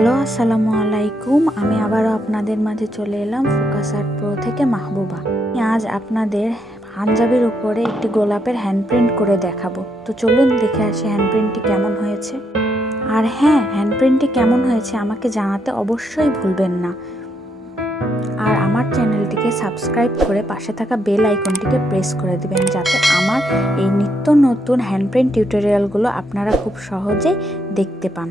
Hello, আসসালামু আলাইকুম। আমি আবারও আপনাদের মাঝে চলে এলাম ফোকাস আর্ট প্রো থেকে মাহবুবা। আজ আপনাদের পাঞ্জাবির উপরে একটি গোলাপের হ্যান্ড প্রিন্ট করে দেখাবো। তো চলুন দেখে আসি হ্যান্ড প্রিন্টটি কেমন হয়েছে। আর হ্যাঁ, হ্যান্ড প্রিন্টটি কেমন হয়েছে আমাকে জানাতে অবশ্যই ভুলবেন না। আর আমার চ্যানেলটিকে সাবস্ক্রাইব করে পাশে থাকা বেল আইকনটিকে প্রেস করে দিবেন, যাতে আমার এই নিত্য নতুন হ্যান্ড প্রিন্ট টিউটোরিয়ালগুলো আপনারা খুব সহজেই দেখতে পান।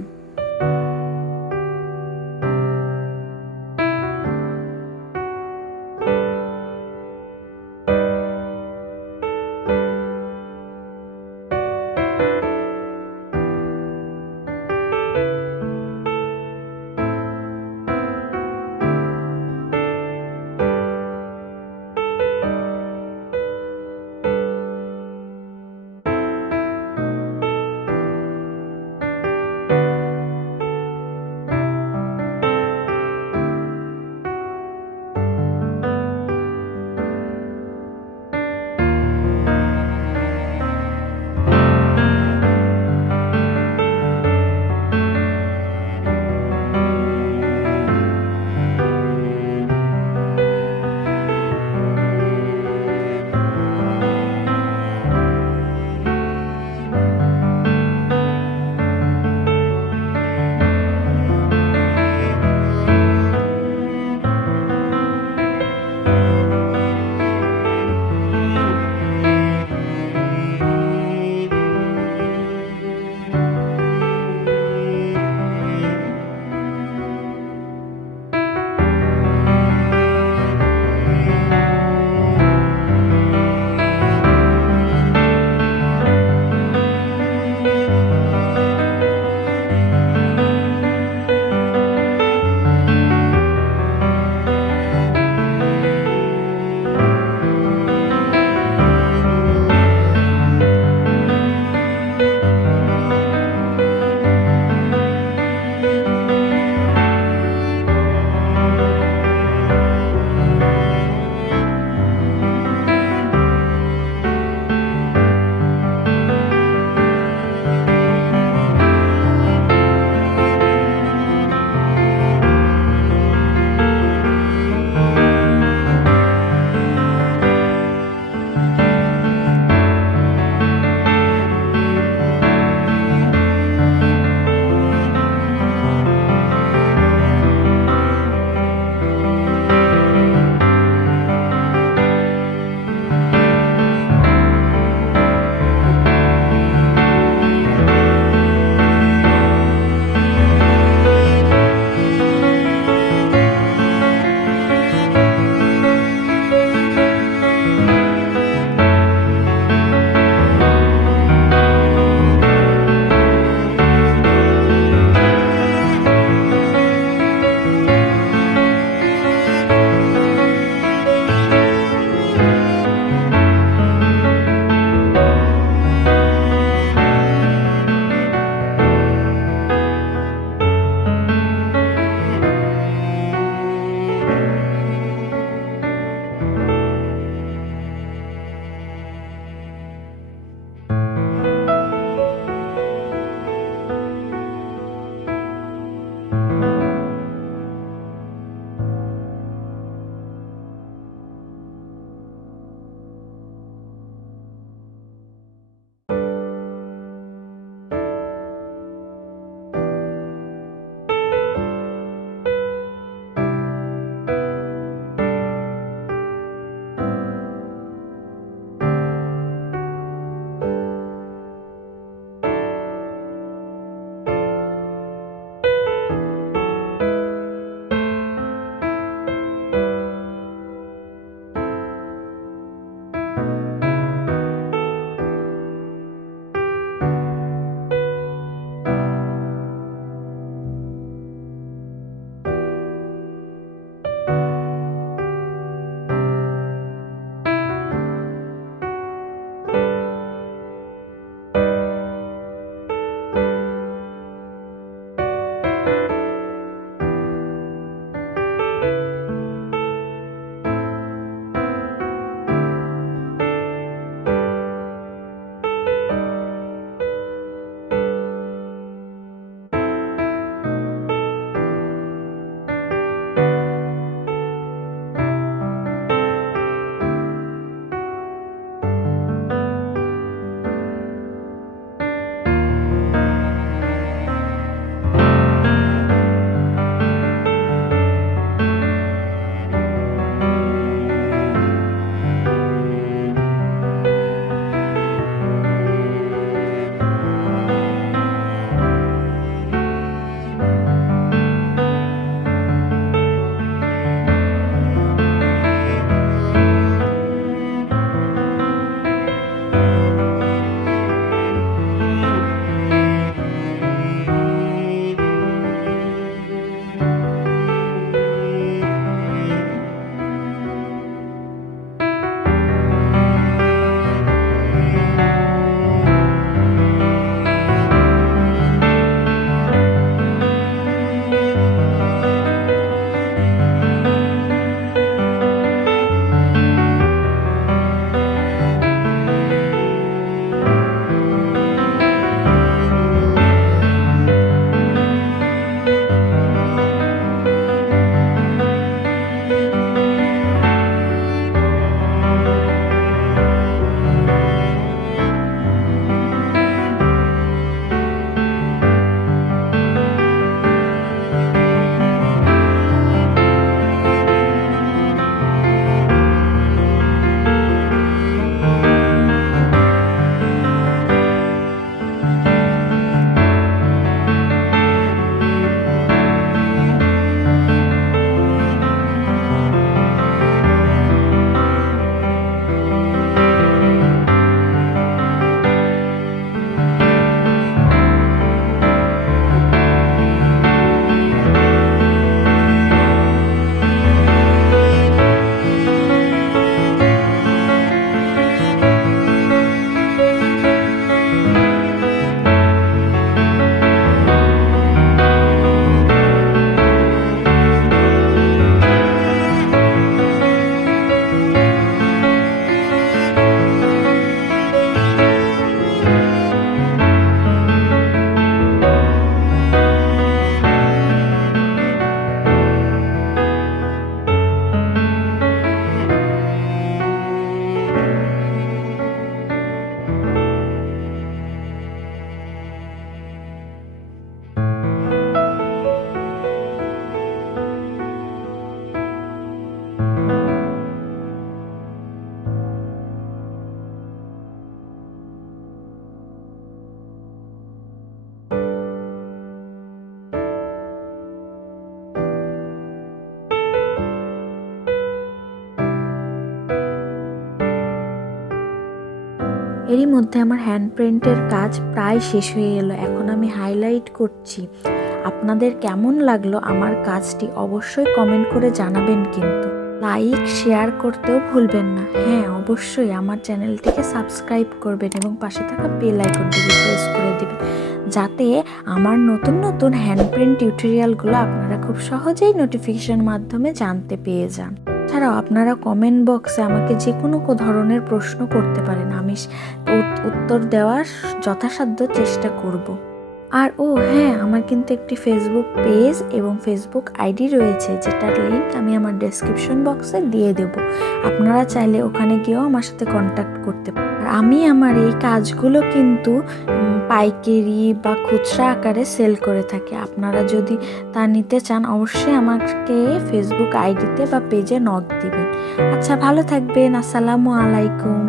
এরই মধ্যে আমার হ্যান্ড প্রিন্টের কাজ প্রায় শেষ হয়ে এলো। এখন আমি হাইলাইট করছি। আপনাদের কেমন লাগলো আমার কাজটি অবশ্যই কমেন্ট করে জানাবেন, কিন্তু লাইক শেয়ার করতেও ভুলবেন না। হ্যাঁ, অবশ্যই আমার চ্যানেলটিকে সাবস্ক্রাইব করবেন এবং পাশে থাকা বেল আইকনটিকে প্রেস করে দিবেন, যাতে আমার নতুন নতুন হ্যান্ড প্রিন্ট টিউটোরিয়ালগুলো আপনারা খুব সহজেই নোটিফিকেশন মাধ্যমে জানতে পেয়ে যান। এছাড়াও আপনারা কমেন্ট বক্সে আমাকে যে কোনো ধরনের প্রশ্ন করতে পারেন, আমি উত্তর দেওয়ার যথাসাধ্য চেষ্টা করব। আর হ্যাঁ, আমার কিন্তু একটি ফেসবুক পেজ এবং ফেসবুক আইডি রয়েছে, যেটার লিঙ্ক আমি আমার ডেসক্রিপশন বক্সে দিয়ে দেব। আপনারা চাইলে ওখানে গিয়েও আমার সাথে কন্ট্যাক্ট করতে পারেন। আর আমি আমার এই কাজগুলো কিন্তু পাইকারি বা খুচরা আকারে সেল করে থাকি। আপনারা যদি তা নিতে চান অবশ্যই আমাকে ফেসবুক আইডিতে বা পেজে নক দিবেন। আচ্ছা, ভালো থাকবেন। আসসালামু আলাইকুম।